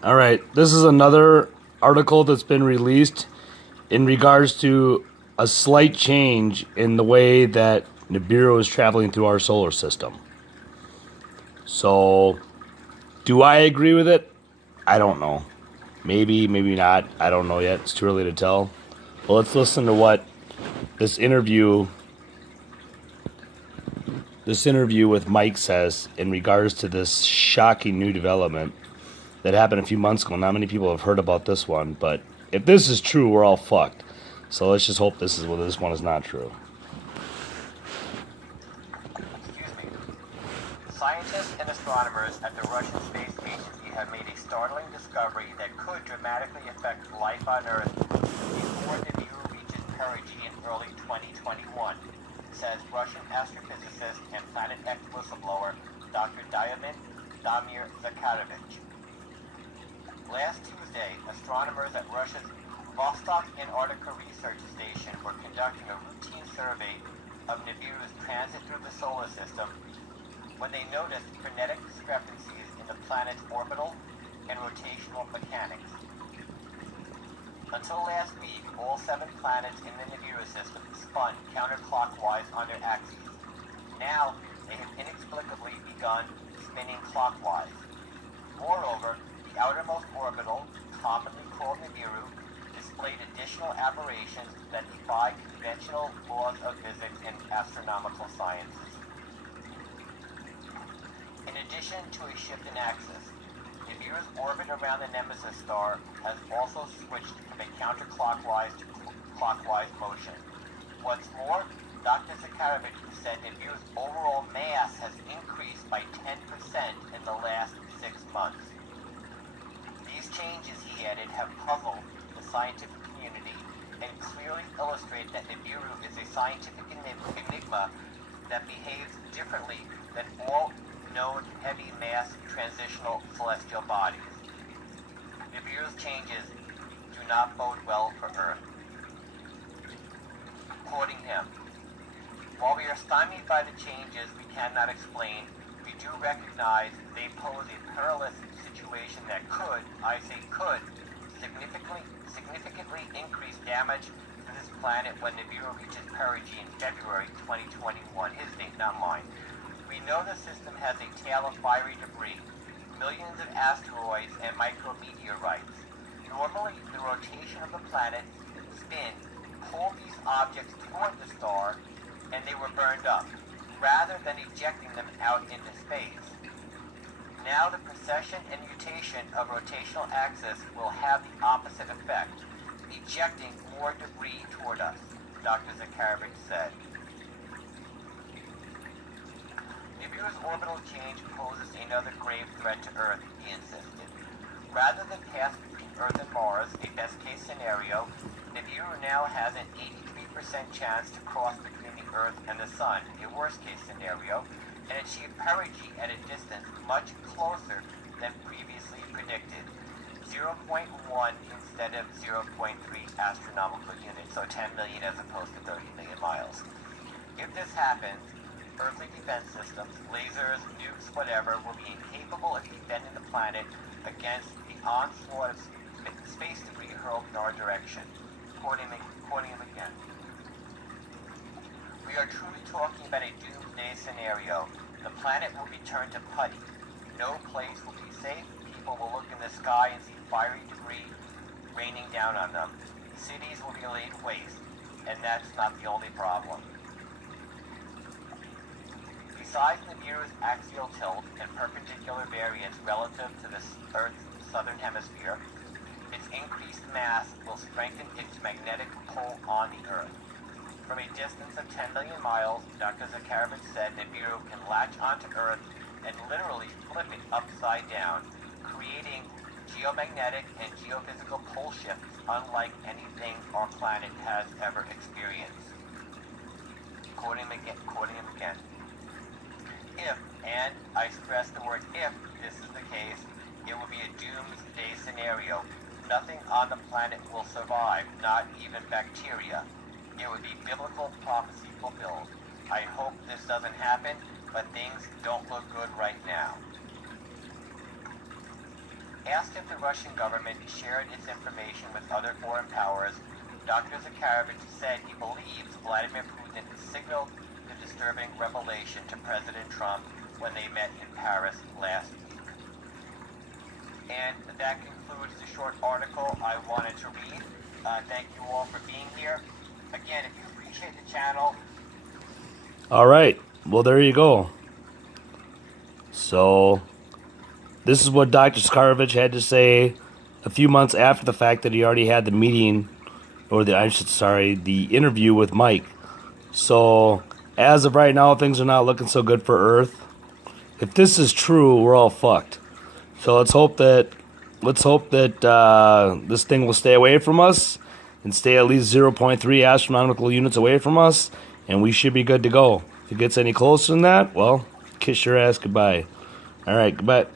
All right, this is another article that's been released in regards to a slight change in the way that Nibiru is traveling through our solar system. So, do I agree with it? I don't know. Maybe, maybe not. I don't know yet. It's too early to tell. Well, let's listen to what this interview with Mike says in regards to this shocking new development that happened a few months ago. Not many people have heard about this one, but if this is true, we're all fucked. So let's just hope this one is not true. Excuse me. Scientists and astronomers at the Russian Space Agency have made a startling discovery that could dramatically affect life on Earth before Nibiru reaches perigee in early 2021, says Russian astrophysicist and Planet X whistleblower Dr. Damir Zakharovich. Last Tuesday, astronomers at Russia's Vostok Antarctica Research Station were conducting a routine survey of Nibiru's transit through the solar system when they noticed frenetic discrepancies in the planet's orbital and rotational mechanics. Until last week, all 7 planets in the Nibiru system spun counterclockwise on their axes. Now, they have inexplicably begun spinning clockwise. Moreover, the outermost orbital, commonly called Nibiru, displayed additional aberrations that defy conventional laws of physics and astronomical sciences. In addition to a shift in axis, Nibiru's orbit around the Nemesis star has also switched from a counterclockwise to clockwise motion. What's more, Dr. Zakharovich said Nibiru's overall mass has increased by 10% in the last 6 months. These changes, he added, have puzzled the scientific community and clearly illustrate that Nibiru is a scientific enigma that behaves differently than all known heavy mass transitional celestial bodies. Nibiru's changes do not bode well for Earth. Quoting him, "While we are stymied by the changes we cannot explain, we do recognize they pose a perilous situation that could, I say could, significantly increase damage to this planet when Nibiru reaches perigee in February 2021, his date, not mine. We know the system has a tail of fiery debris, millions of asteroids and micrometeorites. Normally, the rotation of the planet spin pulled these objects toward the star and they were burned up, rather than ejecting them out into space. Now the precession and mutation of rotational axis will have the opposite effect, ejecting more debris toward us," Dr. Zakharovich said. Nibiru's orbital change poses another grave threat to Earth, he insisted. Rather than pass between Earth and Mars, a best-case scenario, Nibiru now has an 83% chance to cross between the Earth and the Sun, a worst-case scenario, and achieve perigee at a distance much closer than previously predicted, 0.1 instead of 0.3 astronomical units, so 10 million as opposed to 30 million miles. If this happens, earthly defense systems, lasers, nukes, whatever, will be incapable of defending the planet against the onslaught of space debris hurled in our direction. Quoting him again. "We are truly talking about a doomsday scenario. The planet will be turned to putty. No place will be safe. People will look in the sky and see fiery debris raining down on them. Cities will be laid waste. And that's not the only problem." Besides Nibiru's axial tilt and perpendicular variance relative to the Earth's southern hemisphere, its increased mass will strengthen its magnetic pull on the Earth. From a distance of 10 million miles, Dr. Zakharovich said Nibiru can latch onto Earth and literally flip it upside down, creating geomagnetic and geophysical pole shifts unlike anything our planet has ever experienced. Quoting him again. If, and I stress the word if, this is the case, it will be a doomsday scenario. Nothing on the planet will survive, not even bacteria. It would be biblical prophecy fulfilled. I hope this doesn't happen, but things don't look good right now. Asked if the Russian government shared its information with other foreign powers, Dr. Zakharovich said he believes Vladimir Putin signaled the disturbing revelation to President Trump when they met in Paris last week. And that concludes the short article I wanted to read. Thank you all for being here. Again, if you appreciate the channel. All right. Well, there you go. So, this is what Dr. Zakharovich had to say a few months after the fact that he already had the meeting, or the interview with Mike. So, as of right now, things are not looking so good for Earth. If this is true, we're all fucked. So let's hope that this thing will stay away from us and stay at least 0.3 astronomical units away from us, and we should be good to go. If it gets any closer than that, well, kiss your ass goodbye. All right, goodbye.